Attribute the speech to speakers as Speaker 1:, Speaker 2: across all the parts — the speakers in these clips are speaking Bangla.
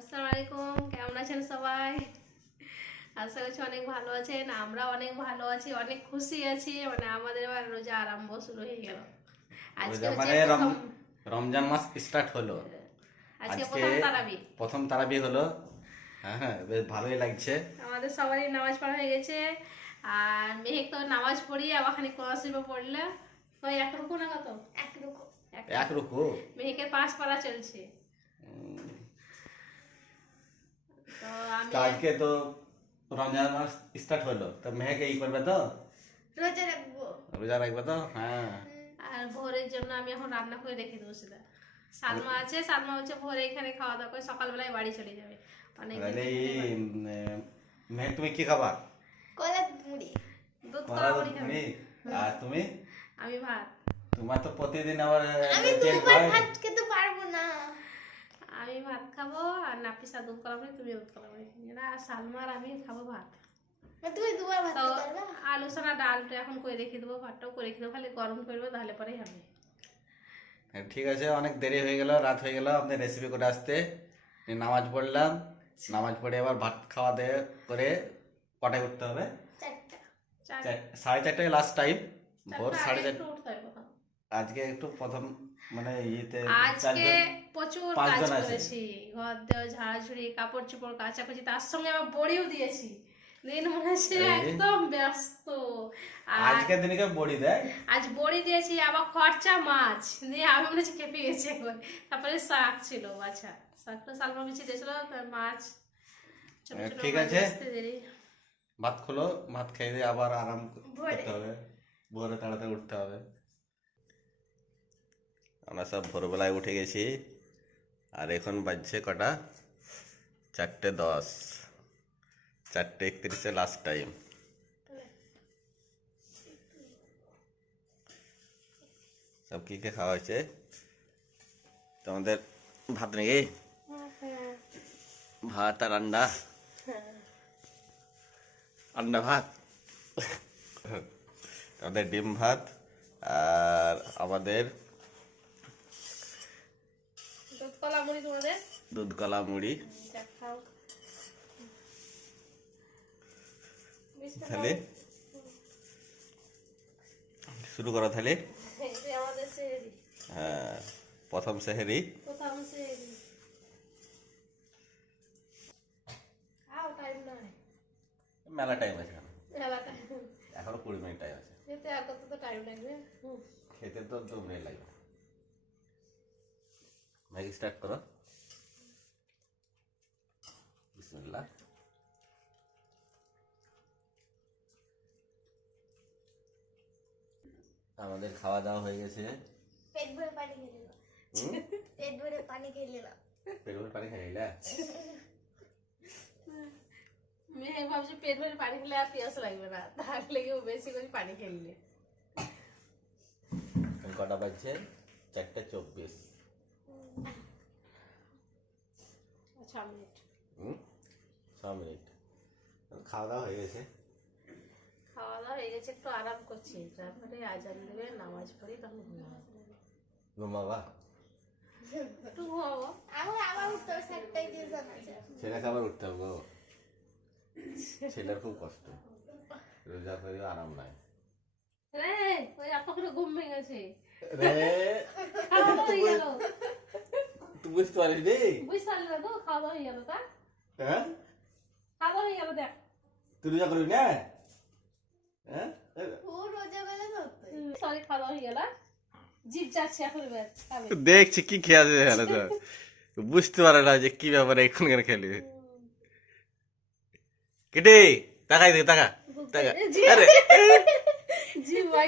Speaker 1: আসসালামু আলাইকুম কেমন আছেন সবাই? আশা করছি অনেক ভালো আছেন আমরা অনেক ভালো আছি অনেক খুশি আছি মানে আমাদের এবার রোজা আরম্ভ শুরু হয়ে গেল। আজকে
Speaker 2: মানে রমজান মাস স্টার্ট হলো।
Speaker 1: আজকে প্রথম তারাবি।
Speaker 2: প্রথম তারাবি হলো। হ্যাঁ হ্যাঁ বেশ ভালোই লাগছে।
Speaker 1: আমাদের সবারই নামাজ পড়া হয়ে গেছে। আর মেহেক তো নামাজ পড়ি আবার খানিক কোরআন পড়লে ওই এক রুকু না কত? এক রুকু।
Speaker 2: এক রুকু?
Speaker 1: মেহেকের পাঁচ পাড়া চলছে। তো আমি
Speaker 2: তো আজকে তো রমজান মাস স্টার্ট হলো তো মেহেকে ই করবে তো
Speaker 1: রোজা রাখব
Speaker 2: রোজা রাখবে তো হ্যাঁ
Speaker 1: আর ভোরের জন্য আমি এখন রান্না করে রেখে দেবো সেটা সালমা আছে সালমা হচ্ছে ভোরে এখানে খাওয়া দাওয়া করে সকালবেলায় বাড়ি চলে যাবে। অনেক
Speaker 2: তাহলে এই মেহেক তুমি কি খাবা?
Speaker 3: কলা মুড়ি।
Speaker 1: দুধ
Speaker 2: কলা
Speaker 1: কলা
Speaker 2: দুধ
Speaker 1: মুড়ি? খাবে।
Speaker 2: মুড়ি? আর তুমি?
Speaker 1: আমি ভাত।
Speaker 2: তোমার তো প্রতিদিন আবার
Speaker 3: আমি
Speaker 2: চেঞ্জ
Speaker 3: দুবার
Speaker 2: হয়।
Speaker 3: ভাত খেতে পারব না
Speaker 1: আমি ভাত খাব আর নাপিসা দুধ কলা মুড়ি তুমি দুধ কলা মুড়ি এরা আর সালমা আর আমি খাব ভাত।
Speaker 3: তুমি দুবার ভাত
Speaker 1: আলু সানা ডালটা এখন করে রেখে দেবো ভাতটাও করে রেখে দেবো খালি গরম করব তাহলে পরেই হবে।
Speaker 2: হ্যাঁ, ঠিক আছে অনেক দেরি হয়ে গেল রাত হয়ে গেল আপনি রেসিপি করে আসতে। নামাজ পড়লাম নামাজ পড়ে আবার ভাত খাওয়া দাওয়া করে কটায় উঠতে হবে? সাড়ে চারটায় লাস্ট টাইম ভোর সাড়ে চারটা। আজকে একটু প্রথম মানে ইয়েতে
Speaker 1: আজকে প্রচুর কাজ করেছি ঘর দেওয়া ঝাড়াঝুড়ি কাপড় চোপড় কাচাকুচি তার সঙ্গে আবার বড়িও দিয়েছি। দিন মনে হচ্ছে একদম ব্যস্ত।
Speaker 2: দিনকে বড়ি দেয়?
Speaker 1: আজ বড়ি দিয়েছি আবার খরচা মাছ দিয়ে আমি মনে হচ্ছে খেপে গেছি তারপরে শাক ছিল আচ্ছা শাকটা সালমা দিয়েছিল মাছ
Speaker 2: ঠিক আছে। ভাত খোলো ভাত খেয়ে দিয়ে আবার আরাম করতে হবে। ভোরে তাড়াতাড়ি উঠতে হবে। আমরা সব ভোরবেলায় উঠে গেছি। আর এখন বাজছে কটা? চারটে দশ। চারটে একত্রিশে লাস্ট টাইম সব কি কে খাওয়া হয়েছে? তোমাদের ভাত নাকি? ভাত আর আন্ডা। আন্ডা ভাত? আমাদের ডিম ভাত আর আমাদের
Speaker 1: দুধ কলা মুড়ি তোমাদের?
Speaker 2: দুধ কলা মুড়ি তাহলে? শুরু করো তাহলে। হ্যাঁ প্রথম সেহেরি।
Speaker 1: কোথাও সেহেরি।
Speaker 2: মেলা টাইম আছে এখনও। কুড়ি মিনিট টাইম আছে।
Speaker 1: যেতে আর কত তো টাইম লাগবে।
Speaker 2: খেতে তো দু মিনিট লাগবে। ম্যাগি স্টার্ট করো। বিসমিল্লাহ। আমাদের খাওয়া দাওয়া হয়ে গেছে।
Speaker 3: পেট ভরে পানি খেয়ে নিলাম। পেট ভরে পানি খেয়ে নিলাম।
Speaker 2: পেট ভরে পানি খাই না
Speaker 1: মেয়ে ভাবছে পেট ভরে পানি খেলে আর পিয়াস লাগবে না। তার লেগে ও বেশি করে পানি খেললে
Speaker 2: কটা বাজছে? চারটে চব্বিশ।
Speaker 1: ছ মিনিট।
Speaker 2: হুম? ছ মিনিট। খাওয়া দাওয়া হয়ে গেছে?
Speaker 1: খাওয়া দাওয়া হয়ে গেছে একটু আরাম করছি। তারপরে আজান দেবে নামাজ পড়ি তখন ঘুমাবো।
Speaker 2: ঘুমাবা?
Speaker 1: একটু ঘুমাবো।
Speaker 3: আমার আবার উঠতে হবে সাতটায় টিউশন আছে।
Speaker 2: ছেলেকে আবার উঠতে হবে গো। ছেলের খুব কষ্ট। রোজা করে আরাম নাই।
Speaker 1: রে ওই করে ঘুম ভেঙেছে।
Speaker 2: রে!
Speaker 1: খাওয়া দাওয়া হয়ে গেল।
Speaker 2: তুই বুঝতে পারিস নি
Speaker 1: বুঝতে পারলি না তো খাওয়া দাওয়া হয়ে গেল তা?
Speaker 2: হ্যাঁ?
Speaker 1: খাওয়া দাওয়া হয়ে গেল দেখ।
Speaker 2: তুই রোজা করবি না। হ্যাঁ?
Speaker 3: ও রোজা বেলা ধরতে।
Speaker 1: সরি খাওয়া দাওয়া হয়ে গেল জিপ যাচ্ছে এখন
Speaker 2: দেখছি কি খেয়ে আছে হ্যালো তো। বুঝতে পারে না যে কি ব্যাপারে এখন কেন খেলি। কেটে তাকাই দে তাকা তাকা আরে।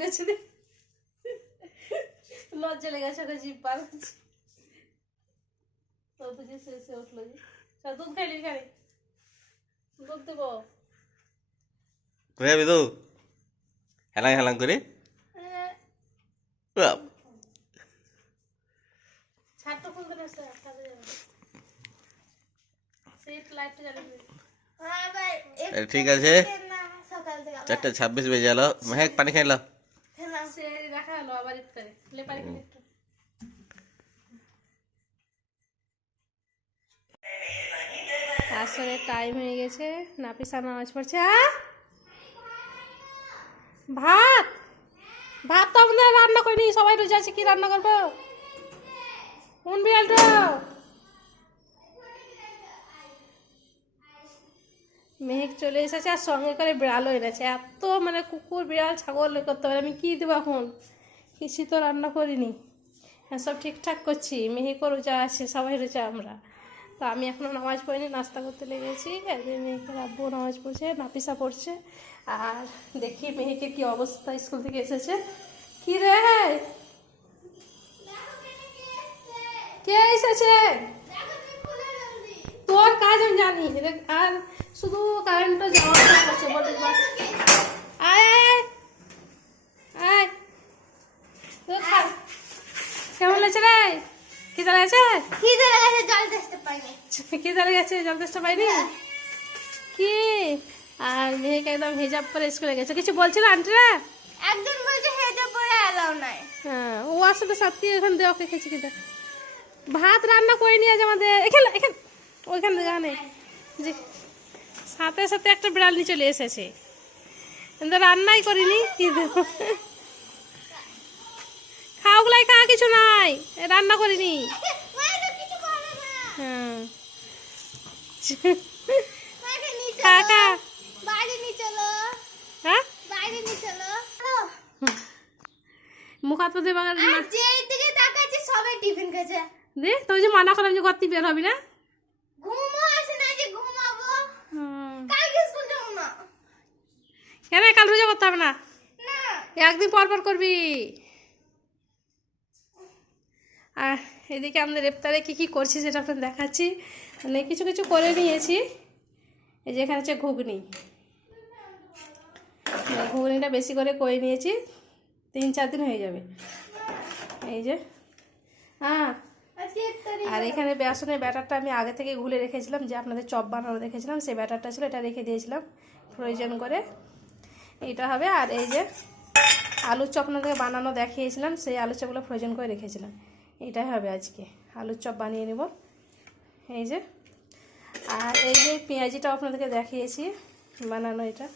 Speaker 1: গেছে রে। লজ্জা লেগেছে জিপ পার হচ্ছে সে উঠল যে। দুধ খাইলি দুধ দেবো।
Speaker 2: কোথায় যাবি তো? হেলাং হেলাং করে।
Speaker 3: আবার
Speaker 2: এ, ঠিক আছে। চারটে ছাব্বিশ বেজে গেল মেহেক পানি
Speaker 1: সে দেখা হলো আবার ইফতারে। লে আসলে টাইম হয়ে গেছে, নাপিসা নামাজ পড়ছে হ্যাঁ ভাত? ভাত তো আমাদের রান্না করিনি সবাই রোজা আছে, কি রান্না করব? কোন বিড়ালটা মেহেক চলে এসেছে আর সঙ্গে করে বিড়ালও এনেছে, এত মানে কুকুর, বিড়াল, ছাগল করতে পারে, আমি কী দেবো এখন? কিছু তো রান্না করিনি। হ্যাঁ সব ঠিকঠাক করছি মেহেকও রোজা আছে, সবাই রোজা, আমরা। তো আমি এখনও নামাজ পড়িনি, নাস্তা করতে লেগেছি। মেহেকের আব্বু নামাজ পড়ছে, নাপিসা পড়ছে। আর দেখি মেয়েকে কি অবস্থা, স্কুল থেকে এসেছে। কি রে? কে এসেছে? তোর কাজ আমি জানি। আর শুধু কারেন্টটা যাওয়া আছে, বলে কেমন লাগছে রে? কি তারা গেছে
Speaker 3: খিদে লেগেছে জল দেখতে পাইনি।
Speaker 1: কি তারা গেছে? জল তেষ্টা পাইনি? কি? আর মেয়েকে একদম হেজাব করে স্কুলে গেছে। কিছু বলছিল আন্টিরা?
Speaker 3: একজন বলছে হেজে পরে এলাও নাই।
Speaker 1: হ্যাঁ ও আসলে সাথী এখন দেওয়া খেয়েছে দেখ ভাত রান্না করে নিয়ে আছে আমাদের এখানে এখানে ওইখান থেকে নেই। যে সাথে সাথে একটা বিড়াল নিয়ে চলে এসেছে। কিন্তু রান্নাই করিনি কি দেবো? খাওয়াগুলাই খা কিছু নাই। রান্না করিনি। হ্যাঁ। খা খা। হ্যাঁ?
Speaker 3: বাইরে
Speaker 1: মুখ হাত পাতে বাগান
Speaker 3: যেই দিকে তাকাচ্ছে সবাই টিফিন খেছে
Speaker 1: দে তুই যে মানা করলাম যে ঘর থেকে বের হবি না?
Speaker 3: ঘুমও আসে না যে ঘুমাবো। কালকে স্কুল যাব না।
Speaker 1: কেন কাল রোজা করতে হবে না?
Speaker 3: না।
Speaker 1: একদিন পর পর করবি। আর এদিকে আমাদের ইফতারে কী কী করছি সেটা আপনার দেখাচ্ছি। মানে কিছু কিছু করে নিয়েছি। এই যে এখানে হচ্ছে ঘুগনি। ঘুগনিটা বেশি করে করে নিয়েছি। তিন চার দিন হয়ে যাবে। এই যে। হ্যাঁ। আর এখানে বেসনের ব্যাটারটা আমি আগে থেকে গুলে রেখেছিলাম। যে আপনাদের চপ বানানো দেখেছিলাম সেই ব্যাটারটা ছিল এটা রেখে দিয়েছিলাম প্রয়োজন করে। এটা হবে। আর এই যে আলুর চপ আপনাদেরকে বানানো দেখিয়েছিলাম সেই আলুর চপগুলো প্রয়োজন করে রেখেছিলাম। এটাই হবে আজকে। আলুর চপ বানিয়ে নেব। এই যে। আর এই যে পেঁয়াজিটাও আপনাদেরকে দেখিয়েছি বানানো এটা।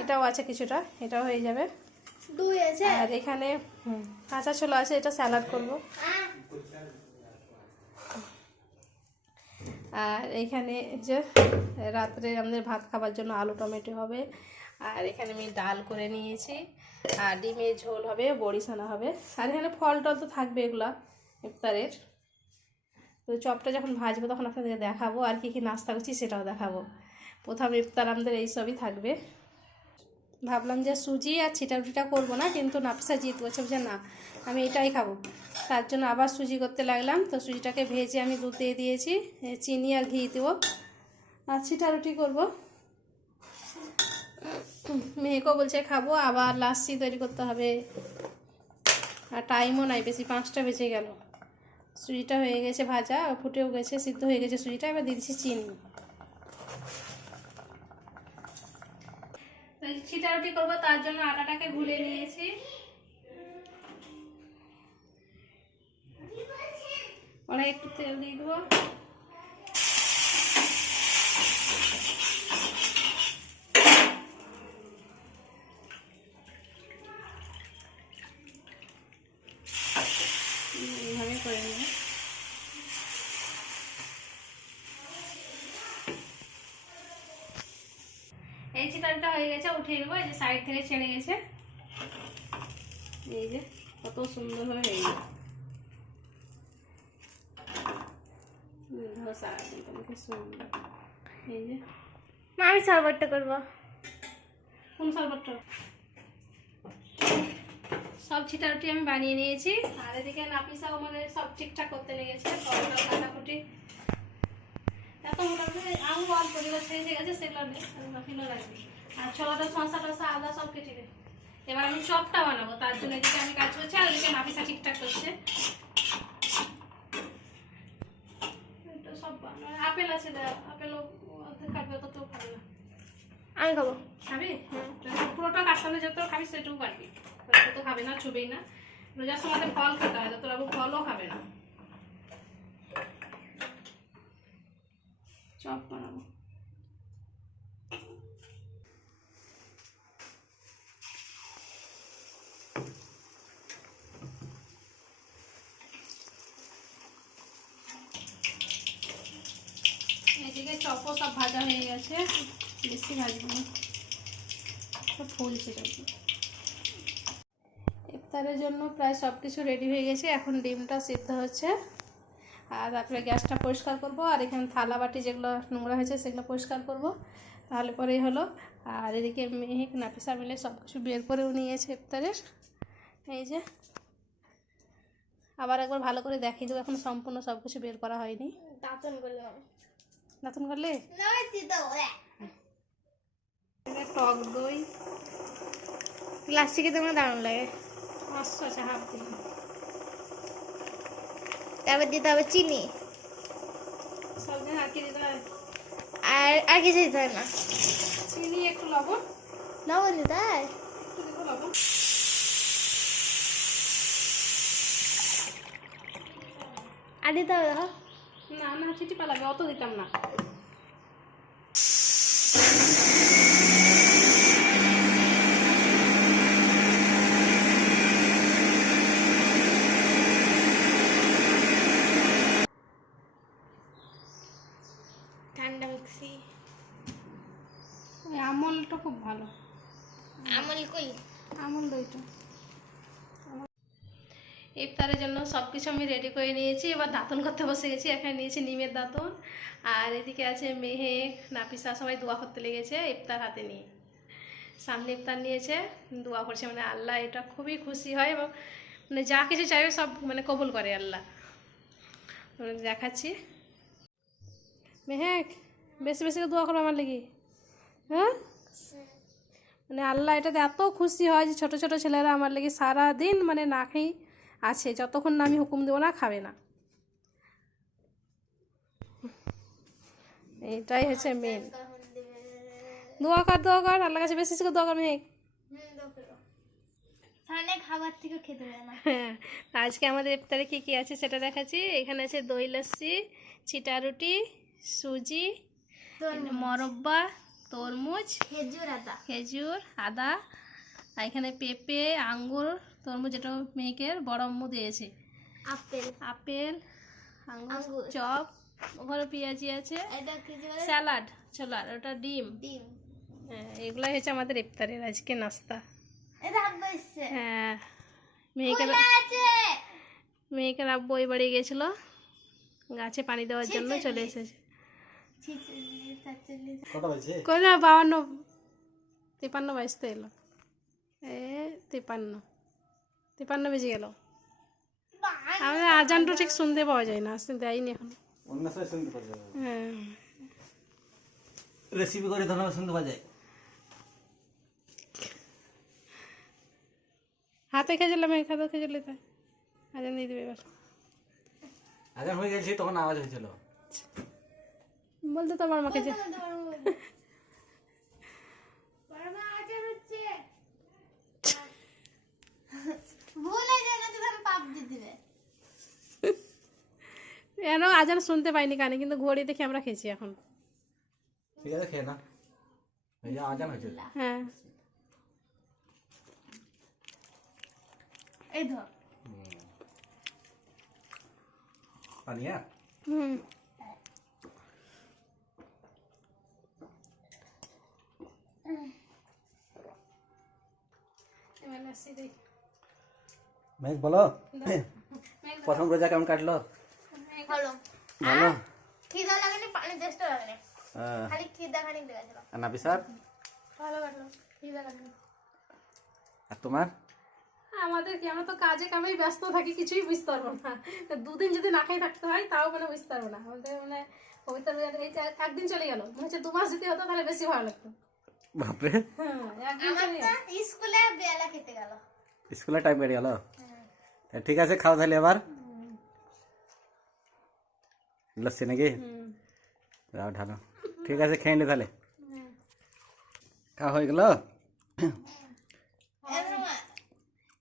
Speaker 1: এটাও আছে কিছুটা এটাও হয়ে যাবে।
Speaker 3: দুই আছে।
Speaker 1: আর এখানে কাঁচা ছোলা আছে এটা স্যালাড করব। আর এখানে যে রাত্রে আমাদের ভাত খাবার জন্য আলু টমেটো হবে। আর এখানে আমি ডাল করে নিয়েছি। আর ডিমের ঝোল হবে বড়ি ছানা হবে। আর এখানে ফল টল তো থাকবে এগুলা। ইফতারের তো চপটা যখন ভাজবো তখন আপনাদেরকে দেখাবো আর কি কি নাস্তা করছি সেটাও দেখাবো। প্রথম ইফতার আমাদের এইসবই থাকবে। ভাবলাম যে সুজি আর ছিটা রুটিটা করব না, কিন্তু নাফসা জিত বলছে যে না, আমি এটাই খাব। তার জন্য আবার সুজি করতে লাগলাম, তো সুজিটাকে ভেজে আমি দুধ দিয়ে দিয়েছি চিনি আর ঘি দেবো। আর ছিটা রুটি করব। মেয়েকেও বলছে খাব, আবার লাস্সি তৈরি করতে হবে। আর টাইমও নাই, বেশি পাঁচটা বেজে গেল। সুজিটা হয়ে গেছে ভাজা, ফুটেও গেছে, সিদ্ধ হয়ে গেছে সুজিটা, এবার দিয়ে দিচ্ছি চিনি। ছিটা রুটি করব, তার জন্য আটাটাকে গুলে নিয়েছি। অনেক একটু তেল দিয়ে দেবো এইভাবে করে নেব এই চিটারটা হয়ে গেছে উঠিয়ে নেব এই যে সাইড থেকে ছেড়ে গেছে। এই যে কত সুন্দরভাবে হয়ে গেছে। ধোসা একদম সুন্দর। এই যে।
Speaker 3: আমি শরবতটা করব।
Speaker 1: কোন শরবতটা সব ছিটারুটি আমি বানিয়ে নিয়েছি। আর এদিকে নাপিসা মানে সব ঠিকঠাক করতে লেগেছে কাটাকুটি। এত মোটামুটি আঙুল অল্প যেগুলো ছেড়ে গেছে সেগুলো নেই লাগবে আর ছোলাটা শসা টসা আদা সব কেটে দেবে এবার আমি চপটা বানাবো তার জন্য এদিকে আমি কাজ করছি আর এদিকে নাপিসা ঠিকঠাক করছে। এটা সব আপেল আছে কাটবে তত খাবে না।
Speaker 3: আমি খাব।
Speaker 1: খাবি? পুরোটা কাটতে হলে যত খাবি সেটুকু পারবি। তো খাবে না ছুবেই না। রোজার সময় ফল খেতে হয় তোর আবার ফলও খাবে না। চপ বানাবো। এদিকে চপও সব ভাজা হয়ে গেছে, বেশি ভাজবো না। সব ফুলছে চপ ইফতারের জন্য প্রায় সব কিছু রেডি হয়ে গেছে, এখন ডিমটা সিদ্ধ হচ্ছে। আর তারপরে গ্যাসটা পরিষ্কার করব আর এখানে থালা বাটি যেগুলো নোংরা হয়েছে সেগুলো পরিষ্কার করব। তাহলে পরেই হলো। আর এদিকে মেহেক নাফিসা মিলে সব কিছু বের করেও নিয়েছে ইফতারের। এই যে। আবার একবার ভালো করে দেখিয়ে দেবো এখন সম্পূর্ণ সব কিছু বের করা হয়নি।
Speaker 3: দাঁতন করলাম।
Speaker 1: নতুন করলে? টক দই।
Speaker 3: গ্লাস থেকে তোমার দারুণ লাগে।
Speaker 1: পাঁচশো আছে হাফ দিন
Speaker 3: তারপর দিতে হবে চিনি।
Speaker 1: আর দিতে
Speaker 3: আর কিছু দিতে হয় না।
Speaker 1: চিনি একটু লবণ।
Speaker 3: লবণ দিতে হয়? আর দিতে হবে
Speaker 1: না না চিঠি পালাবে অত দিতাম না
Speaker 3: ঠান্ডা মিক্সি
Speaker 1: ওই আমলটা খুব ভালো
Speaker 3: আমল কই
Speaker 1: আমল দইটা ইফতারের জন্য সব কিছু আমি রেডি করে নিয়েছি। এবার দাঁতন করতে বসে গেছি। এখানে নিয়েছি নিমের দাঁতন। আর এদিকে আছে মেহেক নাপিসা সবাই দোয়া করতে লেগেছে ইফতার হাতে নিয়ে। সামনে ইফতার নিয়েছে দোয়া করছে। মানে আল্লাহ এটা খুবই খুশি হয় এবং মানে যা কিছু চাইবে সব মানে কবুল করে আল্লাহ। মানে দেখাচ্ছি। মেহেক বেশি বেশি করে দোয়া করো আমার লেগে। হ্যাঁ। মানে আল্লাহ এটাতে এত খুশি হয় যে ছোট ছোট ছেলেরা আমার লেগে সারা দিন মানে না খেয়ে আছে। যতক্ষণ না আমি হুকুম দেবো না খাবে না। এটাই হচ্ছে মেন দোয়া কর দোয়া কর। আল্লাহ কাছে বেশি বেশি করে দোয়া কর মেঘ
Speaker 3: খাবার থেকে খেতে
Speaker 1: হ্যাঁ আজকে আমাদের ইফতারে কী কী আছে সেটা দেখাচ্ছি। এখানে আছে দই লস্যি চিটা রুটি সুজি মরব্বা তরমুজ
Speaker 3: খেজুর আদা।
Speaker 1: খেজুর আদা আর এখানে পেঁপে আঙ্গুর তরমুজ এটা মেয়েকের বড় আম্মু দিয়েছে।
Speaker 3: আপেল।
Speaker 1: আপেল আঙ্গুর। চপ ওখানে পেঁয়াজি আছে। স্যালাড স্যালাড ওটা ডিম।
Speaker 3: ডিম।
Speaker 1: হ্যাঁ এগুলাই হচ্ছে আমাদের ইফতারের আজকে নাস্তা। হ্যাঁ মেয়েকের আব্বু ওই বাড়ি গেছিল। গাছে পানি দেওয়ার জন্য চলে এসেছে।
Speaker 2: কটা
Speaker 1: বাউন্ন তিপান্ন বাইশতে এলো। এ তিপান্ন। তিপান্ন বেজে গেল। আমাদের আজানটা ঠিক শুনতে পাওয়া যায় না আসতে দেয়নি এখন। হ্যাঁ।
Speaker 2: রেসিপি করে ধরনের শুনতে পাওয়া যায়।
Speaker 1: হাতে খেয়েছিলাম এই খাতে খেয়েছিলি তাই আজান দিয়ে দেবে এবার।
Speaker 2: আজান হয়ে গেছে তখন আওয়াজ হয়েছিল।
Speaker 1: বলতে তো আমার মাকে যে কেন আজান শুনতে পাইনি কানে কিন্তু ঘড়ি দেখে আমরা খেয়েছি এখন।
Speaker 2: ঠিক আছে খেয়ে না। আজান হয়েছে।
Speaker 1: হ্যাঁ।
Speaker 3: এই ধর।
Speaker 2: পানি হ্যাঁ
Speaker 1: হুম এবার লাসি দিই।
Speaker 2: মেঘ বলো? প্রথম রোজা কেমন কাটলো?
Speaker 3: ভালো।
Speaker 2: ভালো?
Speaker 3: খিদা লাগেনি পানি টেস্ট লাগেনি।
Speaker 2: হ্যাঁ।
Speaker 3: খালি খিদা খানি লেগেছিল
Speaker 2: নাবি স্যার
Speaker 3: ভালো কাটলো খিদা লাগেনি।
Speaker 2: আর তোমার?
Speaker 1: আমাদের কি আমরা তো কাজে কামেই ব্যস্ত থাকি কিছুই বুঝতে পারব না। তা দুদিন যদি না খাই থাকতে হয় তাও মানে বুঝতে পারব না। আমাদের মানে পবিত্র একদিন চলে গেল। মনে হচ্ছে দু মাস যদি হতো তাহলে বেশি ভালো লাগতো।
Speaker 2: বাপরে
Speaker 1: হ্যাঁ একদিন
Speaker 3: আমার
Speaker 1: চলে
Speaker 3: তো
Speaker 1: গেল
Speaker 3: স্কুলে বেলা খেতে গেল
Speaker 2: স্কুলে টাইম বেরিয়ে গেল তা ঠিক আছে খাও তাহলে এবার লস্যি নাকি
Speaker 1: হুম
Speaker 2: যাও ঢালো ঠিক আছে খেয়ে নি তাহলে খাওয়া হয়ে গেল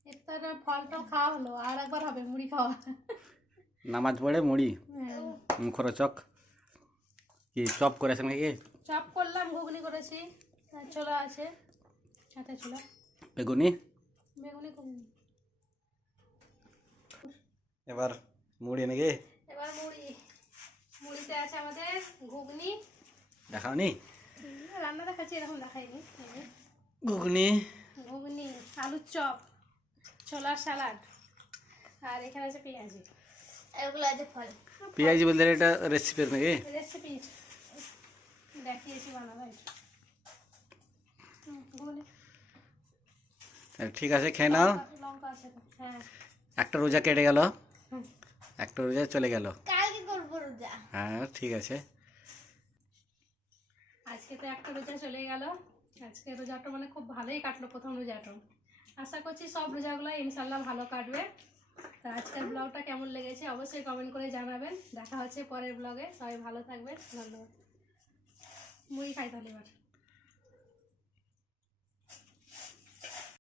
Speaker 1: ইফতারে ফল টল খাওয়া হলো আর একবার হবে মুড়ি খাওয়া
Speaker 2: নামাজ পড়ে মুড়ি
Speaker 1: হ্যাঁ।
Speaker 2: মুখরোচক কি চপ করেছেন নাকি
Speaker 1: চপ করলাম ঘুগনি করেছি আর ছোলা আছে। সাথে ছোলা।
Speaker 2: বেগুনি?
Speaker 1: বেগুনি ঘুগনি
Speaker 2: এবার মুড়ি নাকি
Speaker 1: এবার মুড়ি। মুড়িতে আছে আমাদের ঘুগনি।
Speaker 2: দেখাওনি?
Speaker 1: রান্না দেখাচ্ছি এরকম দেখাইনি।
Speaker 2: ঘুগনি।
Speaker 1: ঘুগনি আলুর চপ ছোলার স্যালাড আর এখানে আছে পেঁয়াজি।
Speaker 3: এগুলো আছে ফল।
Speaker 2: পেঁয়াজি বলতে এটা রেসিপি নাকি?
Speaker 1: রেসিপি দেখিয়েছি বানাবো
Speaker 2: ঠিক আছে খেয়ে নাও।
Speaker 1: হ্যাঁ।
Speaker 2: একটা রোজা কেটে গেল। একটা রোজা চলে গেল।
Speaker 3: কালকে করব রোজা।
Speaker 2: হ্যাঁ ঠিক আছে।
Speaker 1: আজকে তো একটা রোজা চলে গেল। আজকে রোজাটা মানে খুব ভালোই কাটলো প্রথম রোজাটা। আশা করছি সব রোজাগুলো ইনশাল্লাহ ভালো কাটবে। তো আজকের ব্লগটা কেমন লেগেছে অবশ্যই কমেন্ট করে জানাবেন। দেখা হচ্ছে পরের ব্লগে। সবাই ভালো থাকবেন। ধন্যবাদ। মুড়ি খাই তাহলে এবার।